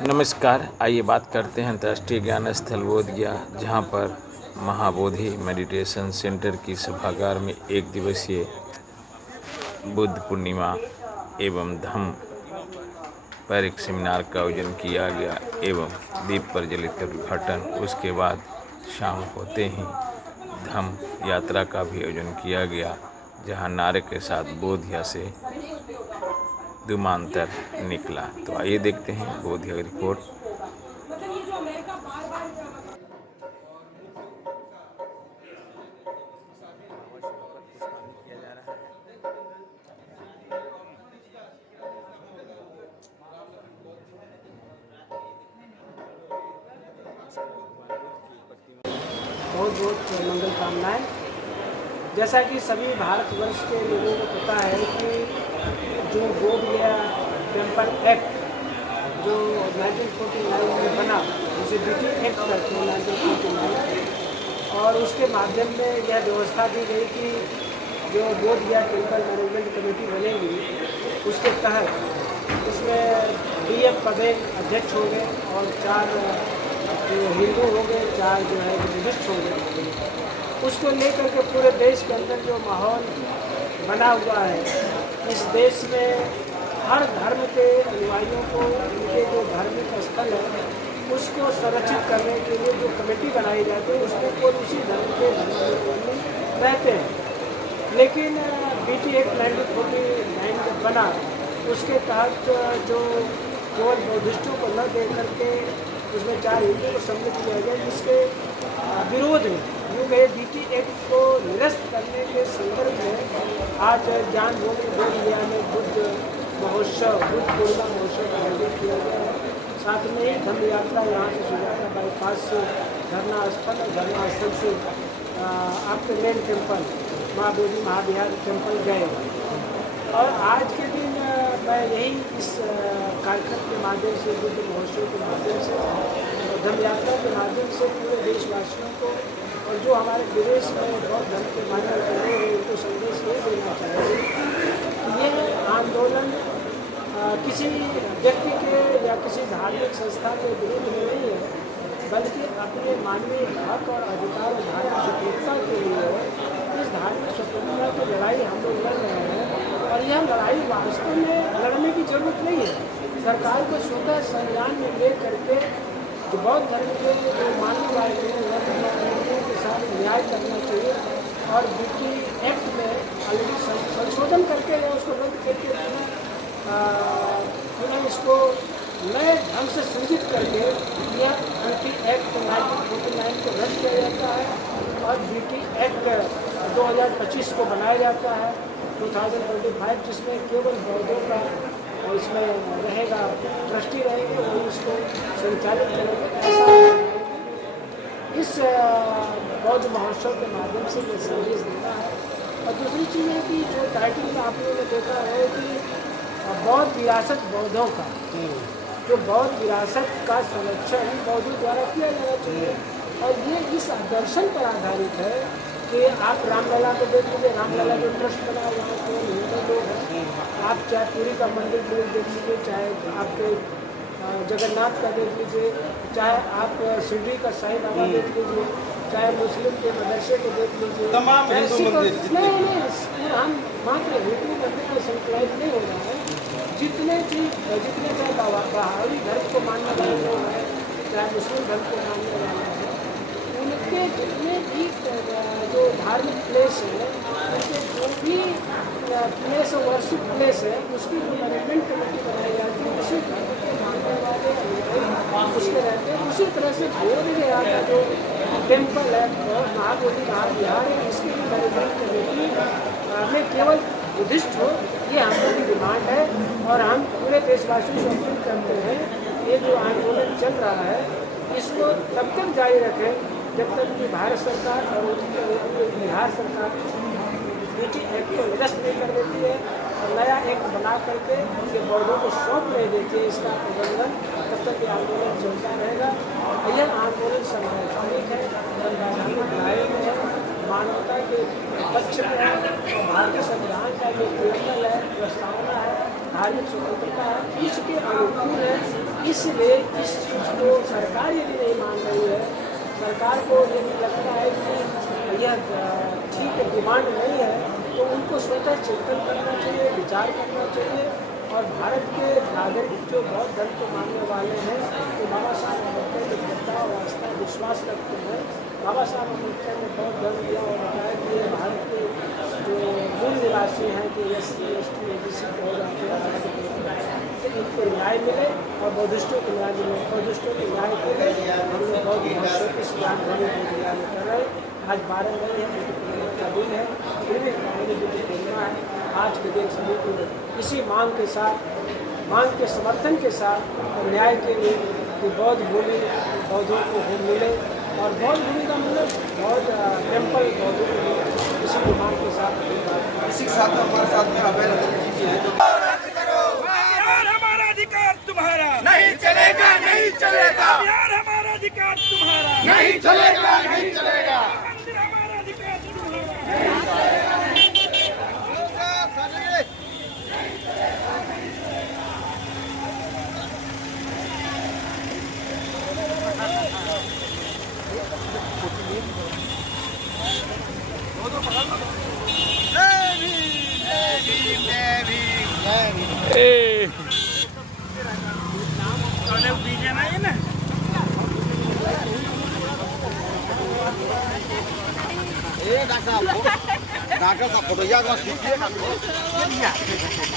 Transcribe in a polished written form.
नमस्कार। आइए बात करते हैं अंतर्राष्ट्रीय ज्ञान स्थल बोध गया, जहाँ पर महाबोधि मेडिटेशन सेंटर की सभागार में एक दिवसीय बुद्ध पूर्णिमा एवं धम्म पर एक सेमिनार का आयोजन किया गया एवं दीप प्रज्वलित कर उद्घाटन। उसके बाद शाम होते ही धम्म यात्रा का भी आयोजन किया गया, जहाँ नारे के साथ बोधिया से धर्मांतर निकला। तो आइए देखते हैं बोधिया की रिपोर्ट। बहुत बहुत मंगल कामनाएं। जैसा कि सभी भारतवर्ष के लोगों को पता है कि जो बोध गया टेम्पल एक्ट जो 1949 में बना, जिसे बीटी एक्ट करते हैं 1949, और उसके माध्यम में यह व्यवस्था दी गई कि जो बोध गया टेम्पल मैनेजमेंट कमेटी बनेगी, उसके तहत उसमें DM पदेल अध्यक्ष हो गए और 4 जो हिंदू हो गए, 4 जो है बुद्धिस्ट हो गए। उसको लेकर के पूरे देश के अंदर जो माहौल बना हुआ है, इस देश में हर धर्म के अनुयायियों को उनके जो धार्मिक स्थल है उसको संरक्षित करने के लिए जो कमेटी बनाई जाती है, उसमें कोई उसी धर्म के धर्मावलंबी रहते हैं। लेकिन BT एक्ट 1949 जब बना, उसके तहत जो केवल बौद्धिस्टों को न दे करके उसमें 4 हिंदू को सम्मिलित किया गया, जिसके विरोध में यूँ गए BT एक्ट को निरस्त करने के संदर्भ में आज बोध गया में बुद्ध महोत्सव, बुद्ध पूर्णिमा महोत्सव का आयोजन किया गया है। साथ में ही धम्म यात्रा यहाँ से सुजाता बाईपास से धरना स्थल और धरना स्थल से आपके मेन टेम्पल महाबोधि महाविहार टेम्पल गए। और आज के दिन मैं यही इस कार्यक्रम के माध्यम से, बुद्ध महोत्सव के माध्यम से, धम्म यात्रा के माध्यम से पूरे देशवासियों को और जो हमारे विदेश में बौद्ध धर्म के मानने वाले हैं उनको संदेश ये देना चाहिए कि यह आंदोलन किसी व्यक्ति के या किसी धार्मिक संस्था के विरुद्ध में नहीं है, बल्कि अपने मानवीय हक और अधिकार और धार्मिक स्वतंत्रता के लिए इस धार्मिक स्वतंत्रता की लड़ाई हम लोग लड़ रहे हैं। और यह लड़ाई वास्तव में लड़ने की जरूरत नहीं है। सरकार को स्वतः संज्ञान में ले करके जो बौद्ध धर्म के जो मानने वाले हैं के साथ न्याय करना चाहिए और BT एक्ट में ऑलरेडी संशोधन करके उसको रद्द करके पुनः इसको नए ढंग से सूचित करके यह BT एक्ट 1949 को रद्द किया जाता है और BT एक्ट 2025 को बनाया जाता है 2025, जिसमें केवल बौद्धों का इसमें रहेगा, ट्रस्टी रहेंगे, वही इसको संचालित करेंगे। ऐसा इस बौद्ध महोत्सव के माध्यम से ये संदेश देता है। और दूसरी चीज़ है कि जो टाइटल में आप लोगों ने देखा है कि बौद्ध विरासत बौद्धों का, जो बौद्ध विरासत का संरक्षण बौद्धों द्वारा किया जाना चाहिए। और ये इस दर्शन पर आधारित है कि आप रामलला को देख लीजिए, रामलला जो ट्रस्ट बना वहाँ के हिंदू लोग हैं। आप चाहे पुरी का मंदिर देख लीजिए, चाहे आपके जगन्नाथ का देख लीजिए, चाहे आप शिरडी का साईं बाबा देख लीजिए, चाहे मुस्लिम के मदरसे को देख लीजिए, तमाम हिंदू मंदिर। नहीं, हम मात्र हिंदू मंदिर में संकलित नहीं हो रहा है। जितने चाहे बहावी धर्म को मानने वाले लोग हैं, चाहे मुस्लिम धर्म को मानने वाले हैं, उनके जितने भी जो धार्मिक प्लेस है, उनके जो भी प्लेस वर्शिप प्लेस है, उसकी जो मैनेजमेंट कमेटी बनाई जाती है, उसी धर्म के मानने वाले उसके रहते हैं। उसी तरह से बोध गया का जो टेम्पल है महाबोधि महाविहार है, इसकी भी मैनेजमेंट कमेटी में केवल बुद्धिस्ट हो, ये हम लोग की डिमांड है। और हम पूरे देशवासियों से अपील करते हैं, ये जो आंदोलन चल रहा है इसको तब तक जारी रखें जब तक कि भारत सरकार और बिहार सरकार BT एक्ट को निरस्त नहीं कर देती है और नया एक्ट बना करके उनके बौद्धों को सौंप नहीं देती है इसका प्रबंधन, तब तक ये आंदोलन चलता रहेगा। यह आंदोलन संवैधानिक है, संवैधानिक दायरे में है, मानवता के पक्ष में है, भारतीय संविधान का जो प्रियम्बल है, प्रस्तावना है, धार्मिक स्वतंत्रता है, इसके अनुकूल है। इसलिए इस चीज़ को सरकार यदि नहीं मान रही है, सरकार को यदि लगता है कि यह ठीक डिमांड नहीं है, तो उनको स्वतः चिंतन करना चाहिए, विचार करना चाहिए। और भारत के नागरिक जो बौद्ध धर्म को मानने वाले हैं, तो बाबा साहब अम्बेडकर की श्रद्धा और आस्था विश्वास रखते हैं। बाबा साहब अम्बेडकर ने बौद्ध धर्म दिया और बताया कि भारत के जो मूल निवासी हैं कि SC ST OBC हो जाते हैं, तो इनको न्याय मिले और बौद्धिस्टों को न्याय मिले। बौद्धिस्टों को न्याय के लिए हम लोग बौद्ध महोत्सव की सिद्धांत भूमि कर रहे हैं। आज 12 मई है, बुद्ध पूर्णिमा का दिन है, फिर भी बुद्ध पूर्णिमा है। आज के दिन सभी को इसी मांग के समर्थन के साथ और न्याय के लिए कि बौद्ध भूमि बौद्धों को मिले, और बौद्ध भूमि का मतलब बौद्ध टेम्पल बौद्धों को मिले, इसी की मांग के साथ। इसी के साथ हमारे साथ में अभय रतन जी है। बिहार हमारा अधिकार तुम्हारा नहीं चलेगा, नहीं चलेगा, बिहार हमारा अधिकार तुम्हारा नहीं चलेगा, नहीं चलेगा। मंदिर हमारा अधिकार तुम्हारा डीजे ना ये ना डॉक्टर साहब फोटो याद